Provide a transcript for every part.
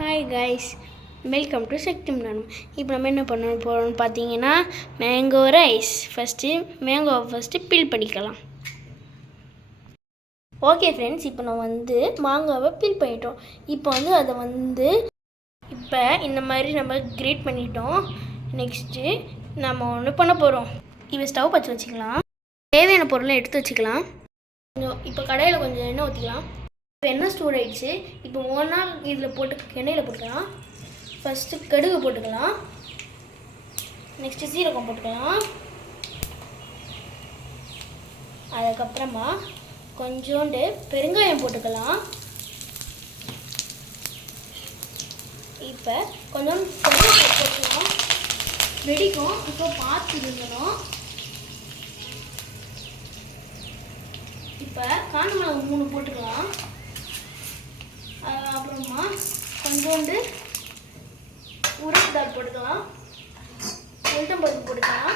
Hi guys, welcome to சக்திம் நானும். இப்போ நம்ம என்ன பண்ண போகிறோம்னு பார்த்தீங்கன்னா மேங்கோ ரைஸ். ஃபஸ்ட்டு பீல் பண்ணிக்கலாம். ஓகே ஃப்ரெண்ட்ஸ், இப்போ நான் மாங்காவை பீல் பண்ணிட்டோம். இப்போ அதை இப்போ இந்த மாதிரி நம்ம கிரேட் பண்ணிட்டோம். நெக்ஸ்ட்டு நம்ம ஒன்று பண்ண போகிறோம். இப்போ ஸ்டவ் பற்ற வச்சுக்கலாம். தேவையான பொருளை எடுத்து வச்சுக்கலாம். இப்போ கடையில் கொஞ்சம் எண்ணெய் ஊற்றிக்கலாம். இப்போ எண்ணெய் ஸ்டோர் ஆகிடுச்சு. இப்போ ஒன்றா இதில் எண்ணெயில் போட்டுக்கலாம். ஃபஸ்ட்டு கடுகு போட்டுக்கலாம். நெக்ஸ்ட்டு சீரகம் போட்டுக்கலாம். அதுக்கப்புறமா கொஞ்சோண்டு பெருங்காயம் போட்டுக்கலாம். இப்போ கொஞ்சம் போட்டுக்கலாம். வெடிக்கும், இப்போ பார்த்து இருக்கணும். இப்போ காஞ்ச மிளகு 3 போட்டுக்கலாம். அப்புறமா கொஞ்சோண்டு உருப்பு தாள் போட்டுக்கலாம். உளுத்தம்பருப்பு போட்டுக்கலாம்.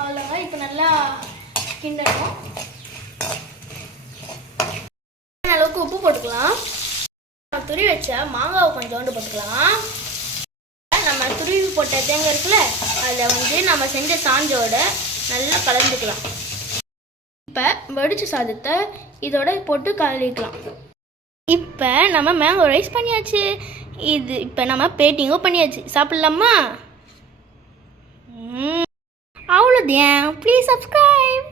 அவ்வளோதான். இப்போ நல்லா கிண்டணும். அளவுக்கு உப்பு போட்டுக்கலாம். நம்ம துருவி வச்ச மாங்காவை கொஞ்சோண்டு போட்டுக்கலாம். நம்ம துருவி போட்ட தேங்காய் இருக்குல்ல, அதில் நம்ம செஞ்ச சாஞ்சோட நல்லா கலந்துக்கலாம். இப்போ வடித்த சாதத்தை இதோட போட்டு கலரிக்கலாம். இப்போ நம்ம மேங்கோ ரைஸ் பண்ணியாச்சு. இப்போ நம்ம பேட்டிங்கும் பண்ணியாச்சு. சாப்பிட்லாமா? அவ்வளோதான். Please subscribe.